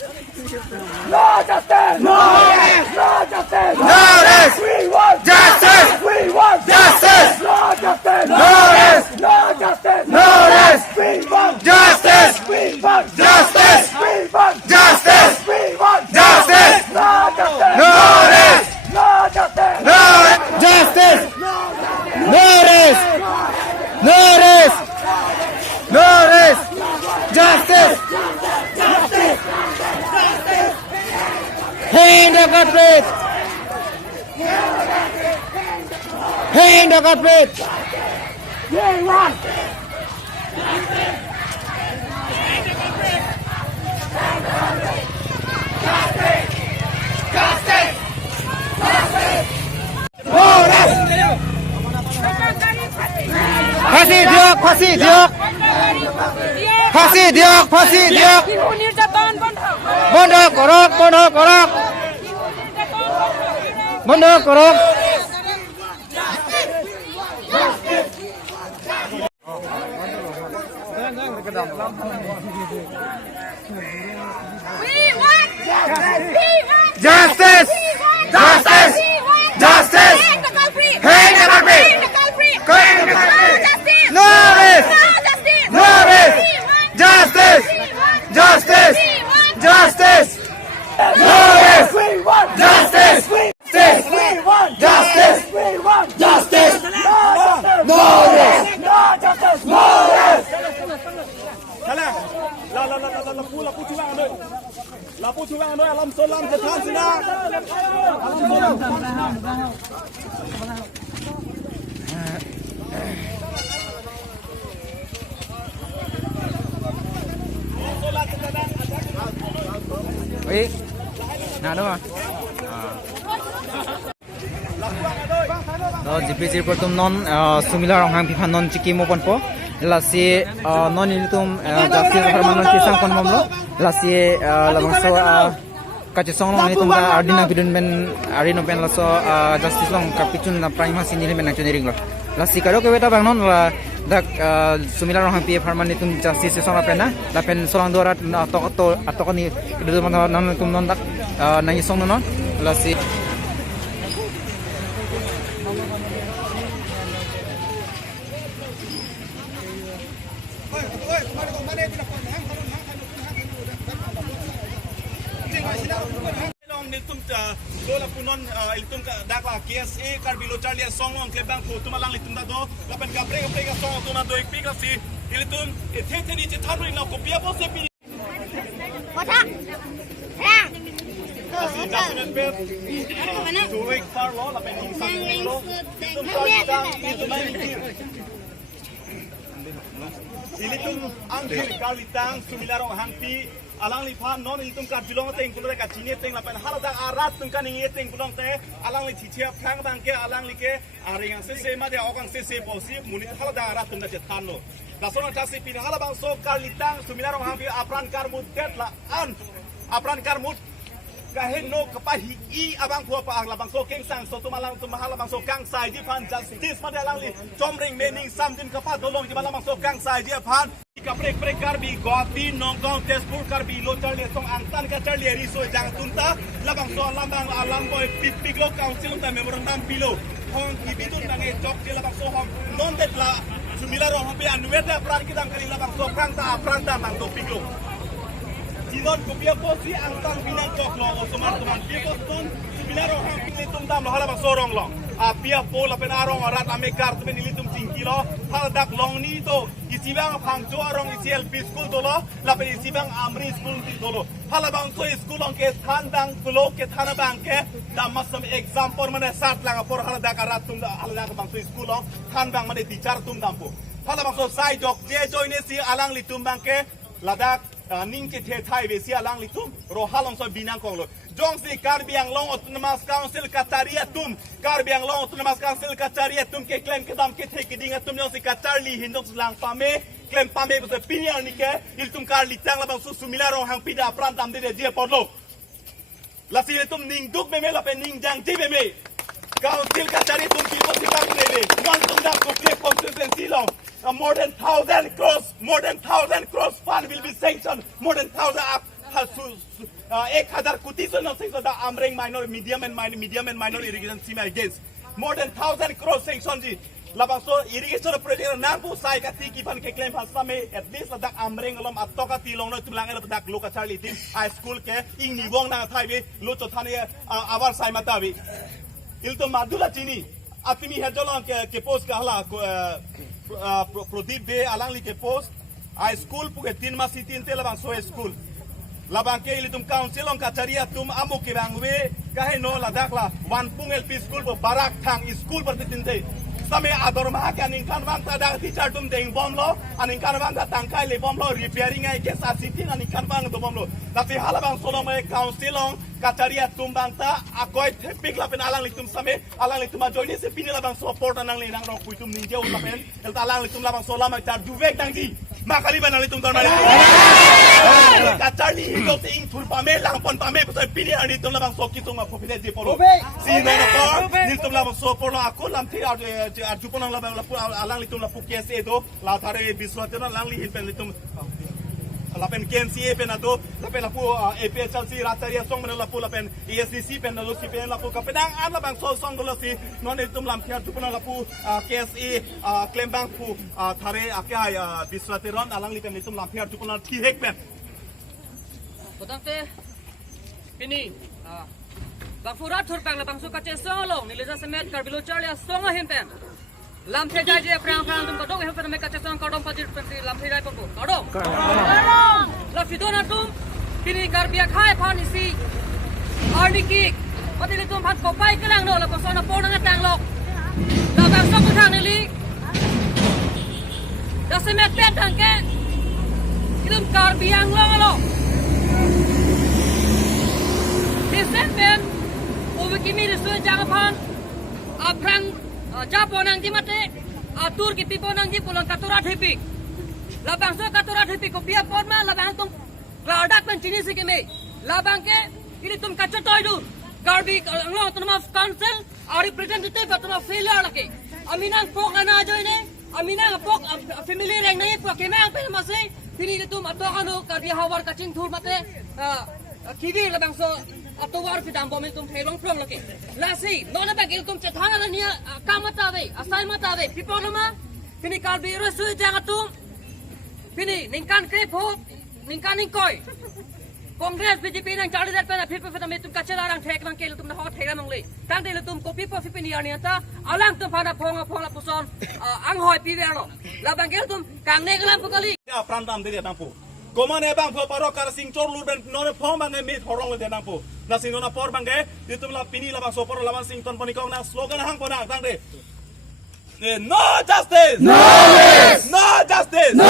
No justice! No rest! No justice! No rest! We want Justice! We want Justice! No justice! No rest! No justice! No rest! We want Justice! We want Justice! We want Justice! We want Justice! No justice! No rest! No justice! No rest! Justice! No rest! No rest! No rest! Justice! Hang the culprit! Hang the culprit! We want No rest! ফাঁসি দিয়ক ফাঁসি দিয়ক ফাঁসি দিয়ক ফাঁসি দিয়ক শিশু নির্যাতন বন্ধ কৰক বন্ধ কৰক বন্ধ কৰক Justice! Justice! Justice! Hang the culprit! Hang the culprit! Hang the culprit! Hang the culprit! No justice! No rest! No justice! No rest! We want Justice! Justice! Justice! No rest! We want Justice! Justice! We want Justice! We want Justice! No justice! No rest! No justice! No rest! Oi, nào đâu mà? Đó, GPG của tụm non Sumila Ronghangpi phan non chikimo pon po, là si non ini tụm justice for non kisang pon momlo, là si labangso kacusong long ini tụm ta ardina bidun ben arino ben laso justice long kapitun na prime mas ini ben nang ring lo, là si karo ke beta bang non la dak Sumila Ronghangpi farman itu justice song la pena, la pen solang dorat atau ni itu non tụm non dak nang song non, là si Lola punon iltum dakla KSA karbilo charlia song long klebang ko tumalang litum da do lapan kapre ka song to na do ik pika si iltum ethe ni che tharui na ko pia bo se pi Kota! Hang! si document pe to ik far lo lapan ni sang ni lo iltum ka iltum ni ilitum angkir kalitang Sumila Ronghangpi alang lipan non iltum ka bilong teng kulo ka chine teng lapan halada arat tung ka ni teng bulong te alang li thiche phang bang ke alang li ke aring se se ma de okang se se posi muni halada arat tung da je than lo la sono ta se pin halabang so kalitang Sumila Ronghangpi apran karmut ket la an apran karmut kahen no kapahi I abang phua pa labang so keng sang so tumalang tumahala bang so kang sai di phan justice ma de alang li chomring mening sam din kapa dolong di malang so kang sai di phan kaprek prekar bi gopi nongkong tespur karbi lo charlie song angtan ka charlie riso jang tunta labang so lambang alam boy pipik lo council ta memorandum pilo hong ibitun bang e chok ke labang so hong non det la Sumila Ronghangpi anweta pran kidang kali labang so pranta pranta mang to pilo Sinon kopia posi angtan binang chok lo osman tuman piko ton Sumila Ronghangpi litum dam lo halabang so rong lo apia pola penarong arat amekar tu benilitum tinggi lo hal dak long ni to isibang phangjo arong ICLP school to lo lapen isibang amri school ti to lo halabang so school ong ke thandang pulo ke thanabang ke damasam exam por mane sat lang por hal dak arat tum hal dak bang so school ong thandang mane teacher tum dampo halabang so sai dok je joine si alang litum bang ke ladak ning ke the thai be si alang litum ro halong so binang kong lo jong si karbiang long autonomous council katariatum karbiang long autonomous council katariatum ke claim ke dam ke the ke ding atum jong si katarli hindok lang pame claim pame be opinion ni ke iltum kar litang labang su Sumila Ronghangpi da pran tam de je podlo la si iltum ning duk me la pe ning jang ji me council katariatum ki bo si pam de non tum da ko ke constituency long more than 1,000 crores fund will be sanctioned more than 1,000 1000 कोटी से nothing दा amreng minor medium and minor irrigation scheme against more than 1000 crore sanction ji labang so irrigation project nang pu sai ka ti ki pan ke claim phasa me at least dak amreng alom atoka ti long no tulang el dak loka charli tin high school ke ing ni wong na thai be lo to thane abar sai mata bi il to madula chini atimi hedolong ke post ka hala Prodip be alang li ke post high school pu ke 3 mas 3 te labang so school labang ke ilitum council ong kacaria tum amu ke bangwe kahe no ladak la wan pung LP school bo barak thang school per tinte same ador ma ka ning kan bang tada teacher tum deng bom lo aning kan bang ta tangkai le bom lo repairing ai ke sa sitting aning kan bang do bom lo tapi halabang solo me council ong kacaria tum bang ta akoi pik la pen alang litum same alang litum join se pini labang support anang le nang ro kuitum ning je ul pen el alang litum labang sola ma tar duwek dang di makali banang litum tor mari kacari hidup ting tur pame langpon pame pasal pilih ani tum labang soki tum apa pilih je polo si mana por ni tum labang so polo aku lam ti jupon labang lapu alang litum lapu kese itu la thare biswatena lang li pen litum lapen KNCA pen ado lapen lapu APHL si rataria song mana lapu lapen ESDC pen ado si pen lapu kapedang an labang so song dolo si non itum lam tiar jupon lapu KSA claim bank pu thare akai biswateron alang li pen itum lam tiar jupon thi hek pen Potante ini bang furat thur pang la bang su ka che so long ni le sa semet kar bilo charlia song a hem pen lam the jai je prang prang tum kodong hem pen me ka che song kodong pa lam the jai pa kodong la fidona tum kini kar bia khai phan isi arni ki patile tum phat ko pai kelang no la ko sona po nang tang lok la bang so ku thang ni li da semet pen thang ke ilum kar biang long lo Desember, over kimi resu jangapan, aprang japonang di mate, atur ki piponang di pulang katurat hepi, labang so katurat hepi kopiah porma labang tum gardak pen jenis kimi, labang ke ini tum kaca toy du, garbi anglo tum council, representative tum failure lagi, aminang pok ana aja ini, aminang pok family reng nahi pok kemang pen masih, ini tum atau anu garbi hawar kacing thur mate, kibi labang so atau war fidam bom itu helong from lagi. Lasi, nona bagil tum cethana la nia kamata ve, asai mata ve, pipolama, kini kalbi resu jangan tum, kini ningkan krepo, ningkan ningkoi. Kongres BJP nang cari dat pada pipol fidam itu kacelarang thek bang kel tum na hot thek nang le. Tang de tum kopi po fipini ani ata, alang tum pada ponga puson, anghoi piwero. La bang kel tum kang ne kelam pekali. Ya prantam dia nampu. Koman ebang po paro kar sing chor lu ben nona pho bang me thorong le de nampu. Na sing nona por bang ge ditum la pini la bang so por la bang sing ton poni kong na slogan hang pona tang de. No justice. No justice. No justice. No